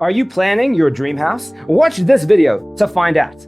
Are you planning your dream house? Watch this video to find out.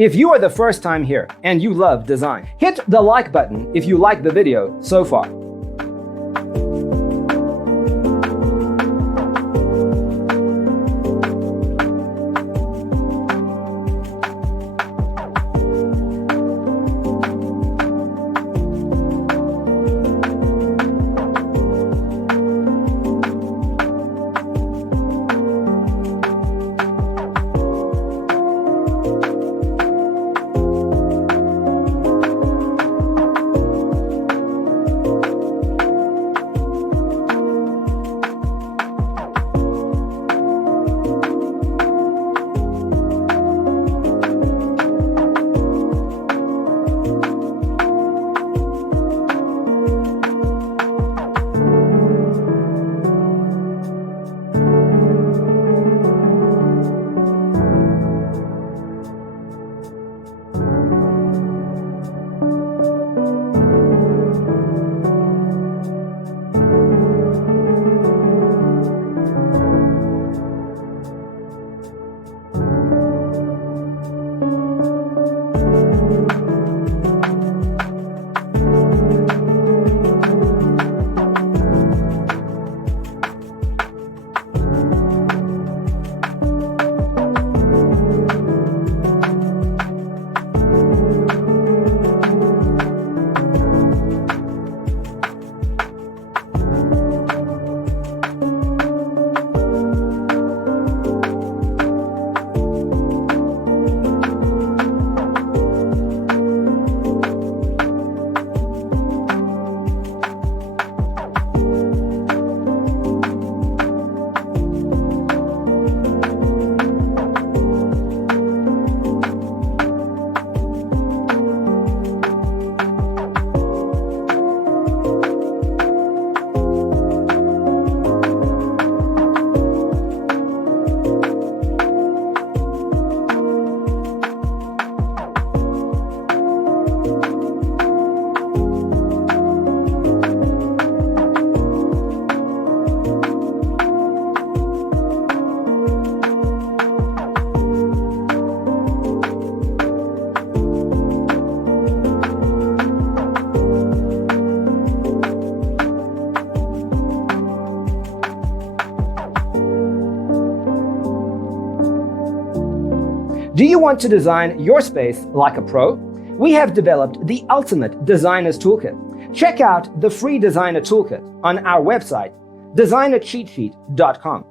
If you are the first time here and you love design, hit the like button if you like the video so far. Do you want to design your space like a pro? We have developed the ultimate designer's toolkit. Check out the free designer toolkit on our website, designercheatsheet.com.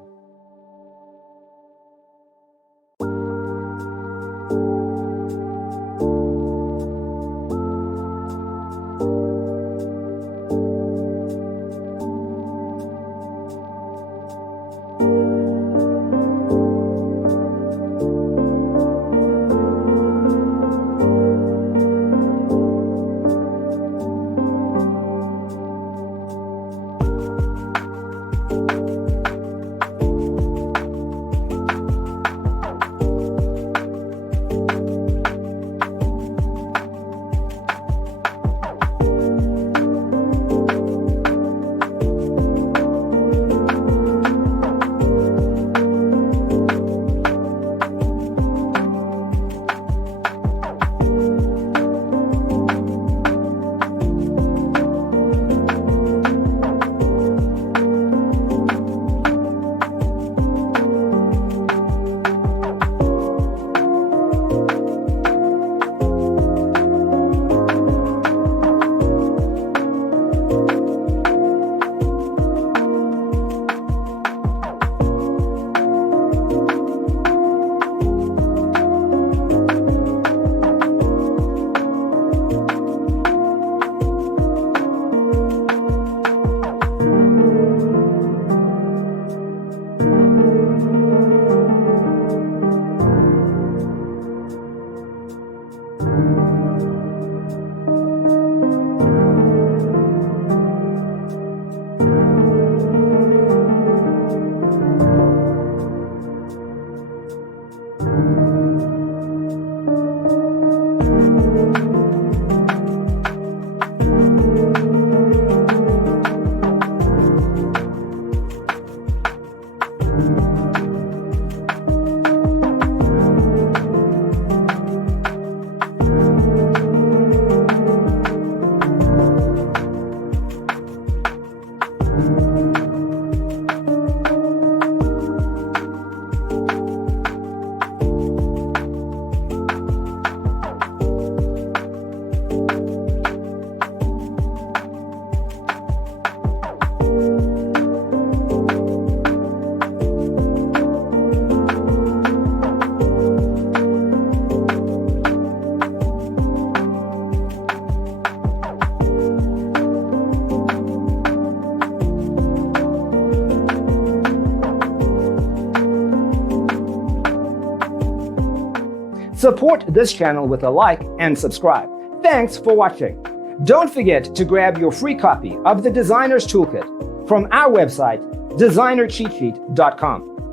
Support this channel with a like and subscribe. Thanks for watching. Don't forget to grab your free copy of the Designer's Toolkit from our website, designercheatsheet.com.